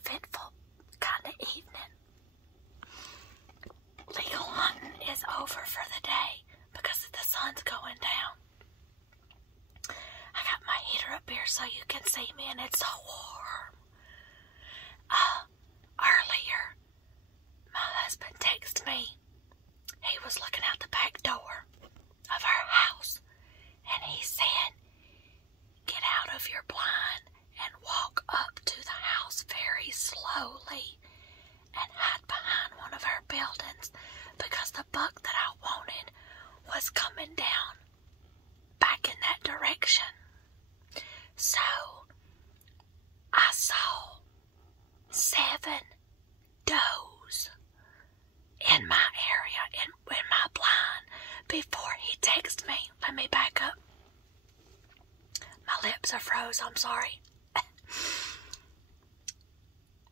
uneventful kind of evening. Legal hunting is over for the day because the sun's going down. I got my heater up here so you can see me, and it's so warm. Earlier, my husband texted me. He was looking out the back door of our house, and he said, "Get out of your blind and walk up to the house very slowly and hide behind one of our buildings because the buck that I wanted was coming down back in that direction." So I saw 7 does in my area, in my blind, before he texted me. Let me back up. My lips are froze, I'm sorry.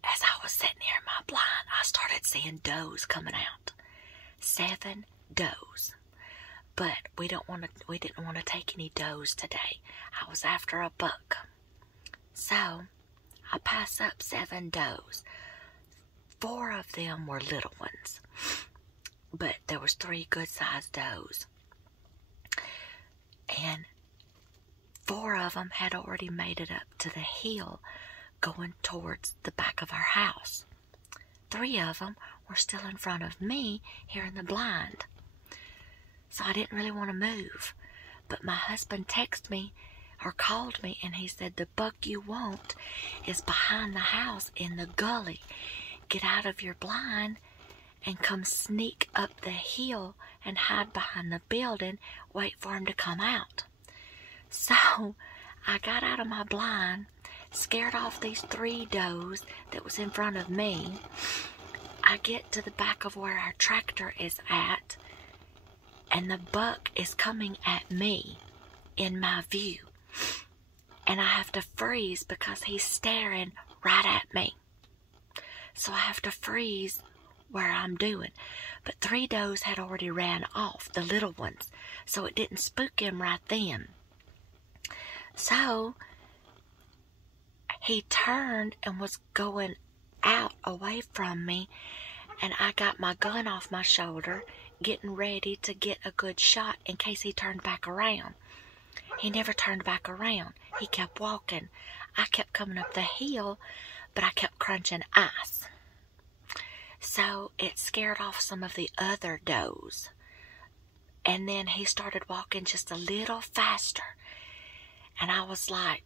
As I was sitting here in my blind, I started seeing does coming out. 7 does. But we didn't want to take any does today. I was after a buck. So I passed up 7 does. 4 of them were little ones, but there was 3 good-sized does. And 4 of them had already made it up to the hill going towards the back of our house. 3 of them were still in front of me here in the blind. So I didn't really want to move. But my husband texted me or called me, and he said, "The buck you want is behind the house in the gully. Get out of your blind and come sneak up the hill and hide behind the building. Wait for him to come out." So I got out of my blind, scared off these 3 does that was in front of me. I get to the back of where our tractor is at, and the buck is coming at me in my view. And I have to freeze because he's staring right at me. So I have to freeze where I'm doing. But 3 does had already ran off, the little ones, so it didn't spook him right then. So he turned and was going out away from me, and I got my gun off my shoulder, getting ready to get a good shot in case he turned back around. He never turned back around. He kept walking. I kept coming up the hill, but I kept crunching ice. So it scared off some of the other does. And then he started walking just a little faster. And I was like,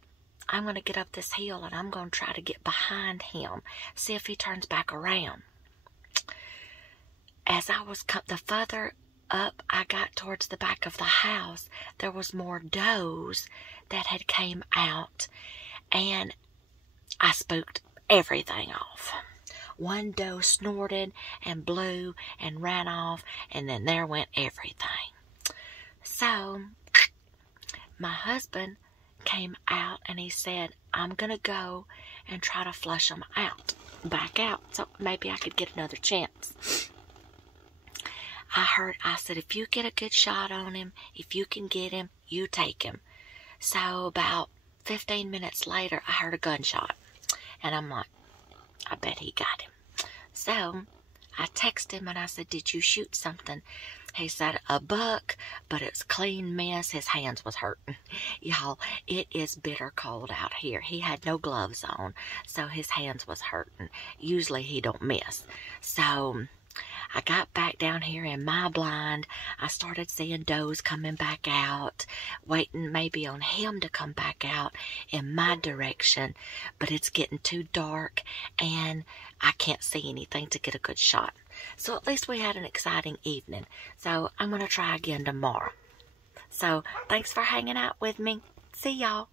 I'm going to get up this hill and I'm going to try to get behind him, see if he turns back around. As I was the further up I got towards the back of the house, there was more does that had came out, and I spooked everything off. One doe snorted and blew and ran off, and then there went everything. So my husband came out and he said, "I'm going to go and try to flush them out, back out, so maybe I could get another chance." I said, "If you get a good shot on him, if you can get him, you take him." So about 15 minutes later, I heard a gunshot. And I'm like, I bet he got him. So I texted him and I said, "Did you shoot something?" He said, "A buck, but it's clean mess. His hands was hurting." Y'all, it is bitter cold out here. He had no gloves on, so his hands was hurting. Usually he don't miss. So I got back down here in my blind. I started seeing does coming back out, waiting maybe on him to come back out in my direction. But it's getting too dark and I can't see anything to get a good shot. So at least we had an exciting evening. So I'm going to try again tomorrow. So thanks for hanging out with me. See y'all.